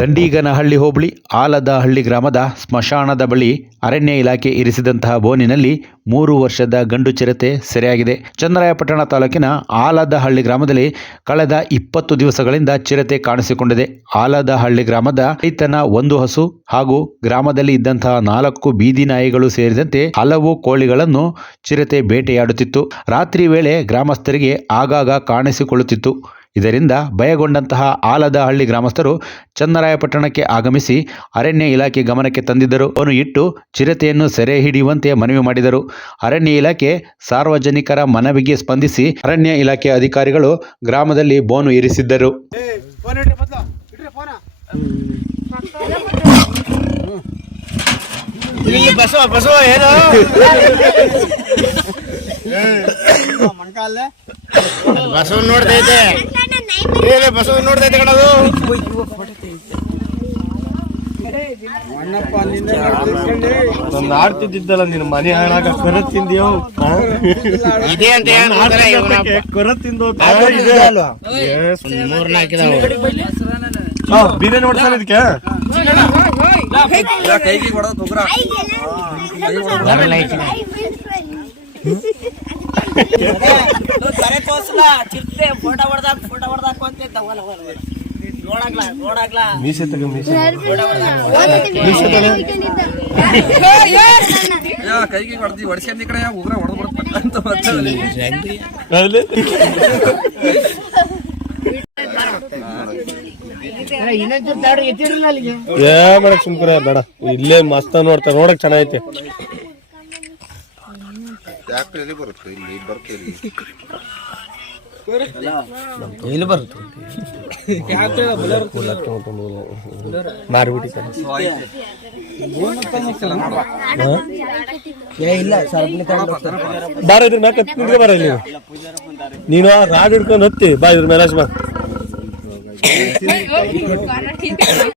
ದಂಡಿಗನಹಳ್ಳಿ ಹೋಬಳಿ, ಆಲದಹಳ್ಳಿ ಗ್ರಾಮದ ಸ್ಮಶಾನದ ಬಳಿ ಅರಣ್ಯ ಇಲಾಖೆ ಇರಿಸಿದಂತಹ ಬೋನಿನಲ್ಲಿ ಮೂರು ವರ್ಷದ ಗಂಡು ಚಿರತೆ ಸೆರೆಯಾಗಿದೆ. ಚಂದ್ರಾಯಪಟ್ಟಣ ತಾಲೂಕಿನ ಆಲದಹಳ್ಳಿ ಗ್ರಾಮದಲ್ಲಿ ಕಳೆದ ಇಪ್ಪತ್ತು ದಿವಸಗಳಿಂದ ಚಿರತೆ ಕಾಣಿಸಿಕೊಂಡಿದೆ. ಆಲದಹಳ್ಳಿ ಗ್ರಾಮದ ರೈತನ ಒಂದು ಹಸು ಹಾಗೂ ಗ್ರಾಮದಲ್ಲಿ ಇದ್ದಂತಹ ನಾಲ್ಕು ಬೀದಿ ನಾಯಿಗಳು ಸೇರಿದಂತೆ ಹಲವು ಕೋಳಿಗಳನ್ನು ಚಿರತೆ ಬೇಟೆಯಾಡುತ್ತಿತ್ತು. ರಾತ್ರಿ ವೇಳೆ ಗ್ರಾಮಸ್ಥರಿಗೆ ಆಗಾಗ ಕಾಣಿಸಿಕೊಳ್ಳುತ್ತಿತ್ತು. ಇದರಿಂದ ಭಯಗೊಂಡಂತಹ ಆಲದಹಳ್ಳಿ ಗ್ರಾಮಸ್ಥರು ಚನ್ನರಾಯಪಟ್ಟಣಕ್ಕೆ ಆಗಮಿಸಿ ಅರಣ್ಯ ಇಲಾಖೆ ಗಮನಕ್ಕೆ ತಂದಿದ್ದರು. ಅವನು ಇಟ್ಟು ಚಿರತೆಯನ್ನು ಸೆರೆ ಹಿಡಿಯುವಂತೆ ಮನವಿ ಮಾಡಿದರು. ಅರಣ್ಯ ಇಲಾಖೆ ಸಾರ್ವಜನಿಕರ ಮನವಿಗೆ ಸ್ಪಂದಿಸಿ ಅರಣ್ಯ ಇಲಾಖೆ ಅಧಿಕಾರಿಗಳು ಗ್ರಾಮದಲ್ಲಿ ಬೋನು ಇರಿಸಿದ್ದರು. ಬಸವ ನೋಡ್ತಾ ಏನು ಬಸವ ನೋಡ್ತೈತೆ ಕಣದು ನಾನು ಆಡ್ತಿದ್ದಿದ್ದಲ್ಲ ನಿನ್ನ ಮನೆ ಹಾಳಾಗ ಕೊರ ತಿಂದಿಯೋ? ಇದೆ ಅಂತ ಏನ್. ಕರ ತಿಂದು ಮೂರ್ ಆ, ಬಿರಿಯಾನಿ ಹೊಡ್ತಾನೆ ಇದಕ್ಕೆ? ಐತಿ. ಕರೆ ತೋರ್ಸಲ್ಲ ಚಿರ್ತೆ ಫೋಟೋ ಹೊಡ್ದಾಕ ಫೋಟೋ ಹೊಡ್ದಾಕ ಅಂತ ತಗೋಲ್ಲ ನೋಡಾಗ್ಲಾ ನೋಡಾಗ್ಲಾ. ಮೀಸೆ ತಗ ಮೀಸೆ. ಕೈಗೆ ಹೊಡ್ದಿ ಹೊಡ್ಸ್ಕೊಂಡ್ ಈ ಕಡೆ ಉಗ್ರ ಹೊಡೆದ್ ಅಂತ ಮಾತಾಡಲಿ. ಏ ಸುಮ್ಕರ ಬೇಡ. ಇಲ್ಲೇ ಮಸ್ತ ನೋಡ್ತಾರೆ ನೋಡಕ್ ಚೆನ್ನಾಗೈತೆ. ಮಾರ್ಬಿಟ್ಟಿದ್ದಾರೆ ಬಾರ ಇದ್ರ ಮ್ಯಾಕ ನಿಂತ್ಕೊ ಬಾರ ಇಲ್ಲಿ ನೀನು ರಾಡ್ ಹಿಡ್ಕೊಂಡು ಹತ್ತಿ ಬಾ ಇದ್ರ ಮೇಲೆ ಬಾ